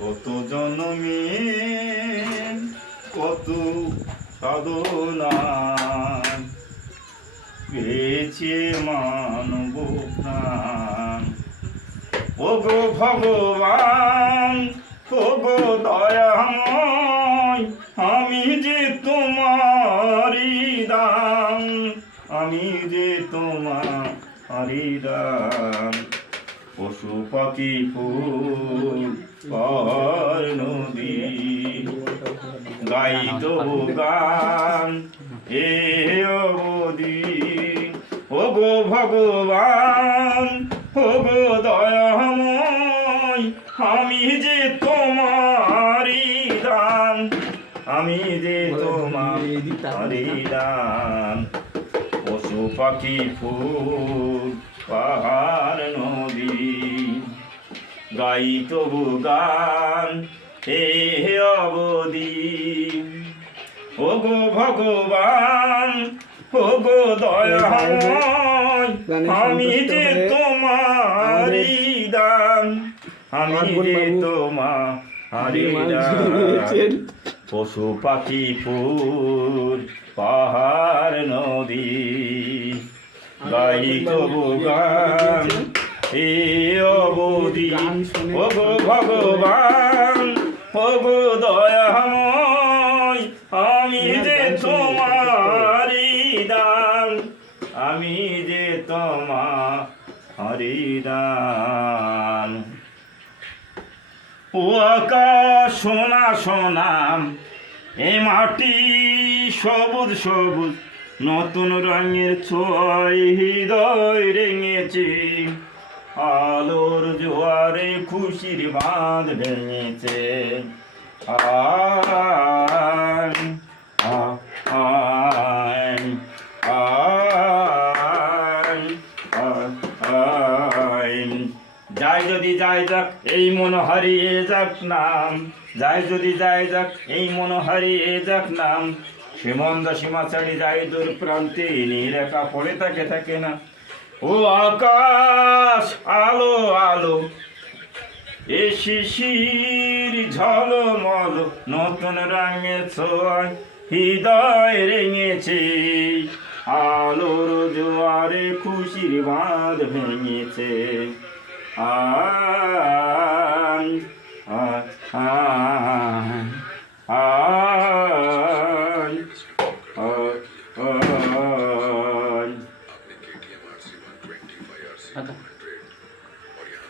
কত জন্মে কত সাধনা পেয়েছে মানব প্রাণ। ওগো ভগবান, ওগো দয়াময়, আমি যে তোমারই দান, আমি যে তোমারই দান। পশু পাখি ফুল পার নদী গাইত গান এ অবধি। ওগো ভগবান, ওগো দয়াময়, আমি যে তোমারই দান, আমি যে তোমারই দান। পশু পাখি ফুল পাহাড় নদী গাইত গান হে অবধি। ওগো ভগবান, ওগো দয়াময়, আমি যে তোমারই দান, আমি যে তোমারই দান। পশু পাখি ফুল পাহাড় নদী গাইত গান এ অবধি। ওগো ভগবান, ওগো দয়াময়, আমি যে তোমারই দান, আমি যে তোমারই দান। ও আকাশ সোনা সোনা, এ মাটি সবুজ সবুজ, নতুন রঙের ছোঁয়ায় হৃদয় রেঙেছে। আলোর জোয়ারে খুশির বাঁধ ভেঙেছে। আয় আয় আয় আয়। যাই যদি যাই যাক এই মন হারিয়ে যাক নাম, যাই যদি যাই যাক এই মন হারিয়ে যাক নাম। সীমন্ত সীমা ছাড়ি যাই দূর প্রান্তে, নিরেখা পড়ে থাকে না। ও আকাশ আলো আলো, এ শিশির ঝলমল, নতুন রঙের ছোঁয়ায় হৃদয় রেঙেছে। আলোর জোয়ারে খুশির বাঁধ ভেঙেছে। আয় আয় আয়।